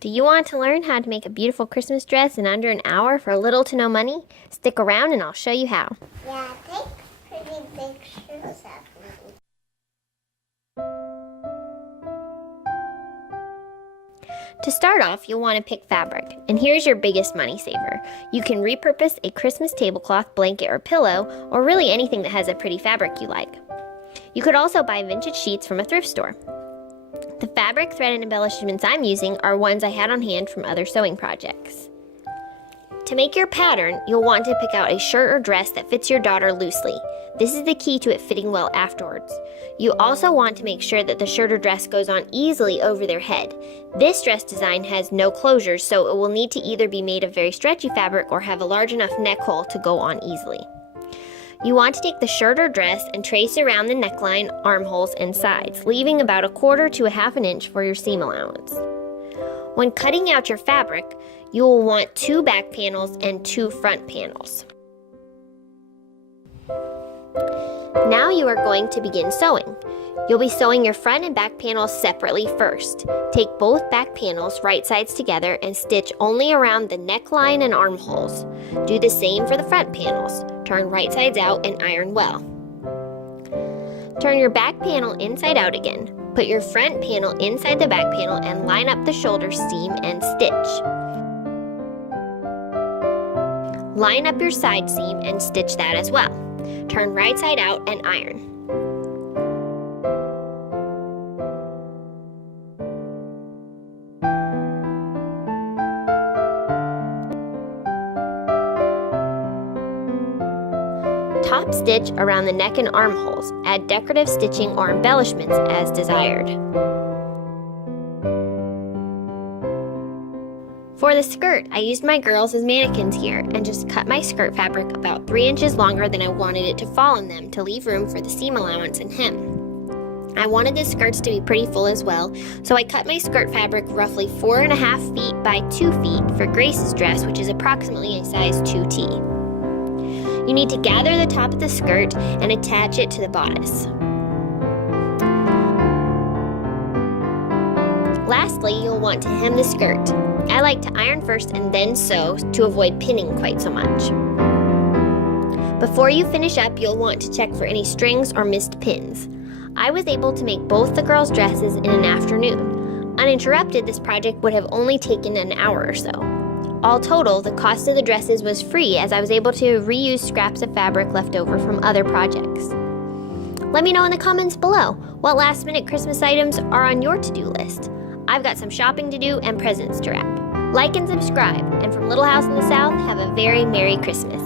Do you want to learn how to make a beautiful Christmas dress in under an hour for little to no money? Stick around and I'll show you how. Yeah, take pretty pictures of me. To start off, you'll want to pick fabric, and here's your biggest money saver. You can repurpose a Christmas tablecloth, blanket, or pillow, or really anything that has a pretty fabric you like. You could also buy vintage sheets from a thrift store. The fabric, thread, and embellishments I'm using are ones I had on hand from other sewing projects. To make your pattern, you'll want to pick out a shirt or dress that fits your daughter loosely. This is the key to it fitting well afterwards. You also want to make sure that the shirt or dress goes on easily over their head. This dress design has no closures, so it will need to either be made of very stretchy fabric or have a large enough neck hole to go on easily. You want to take the shirt or dress and trace around the neckline, armholes, and sides, leaving about 1/4 to 1/2 inch for your seam allowance. When cutting out your fabric, you will want 2 back panels and 2 front panels. Now you are going to begin sewing. You'll be sewing your front and back panels separately first. Take both back panels right sides together and stitch only around the neckline and armholes. Do the same for the front panels. Turn right sides out and iron well. Turn your back panel inside out again. Put your front panel inside the back panel and line up the shoulder seam and stitch. Line up your side seam and stitch that as well. Turn right side out and iron. Top stitch around the neck and armholes. Add decorative stitching or embellishments as desired. For the skirt, I used my girls as mannequins here and just cut my skirt fabric about 3 inches longer than I wanted it to fall on them to leave room for the seam allowance and hem. I wanted the skirts to be pretty full as well, so I cut my skirt fabric roughly 4.5 feet by 2 feet for Grace's dress, which is approximately a size 2T. You need to gather the top of the skirt and attach it to the bodice. Lastly, you'll want to hem the skirt. I like to iron first and then sew to avoid pinning quite so much. Before you finish up, you'll want to check for any strings or missed pins. I was able to make both the girls' dresses in an afternoon. Uninterrupted, this project would have only taken an hour or so. All total, the cost of the dresses was free as I was able to reuse scraps of fabric left over from other projects. Let me know in the comments below what last-minute Christmas items are on your to-do list. I've got some shopping to do and presents to wrap. Like and subscribe, and from Little House in the South, have a very Merry Christmas.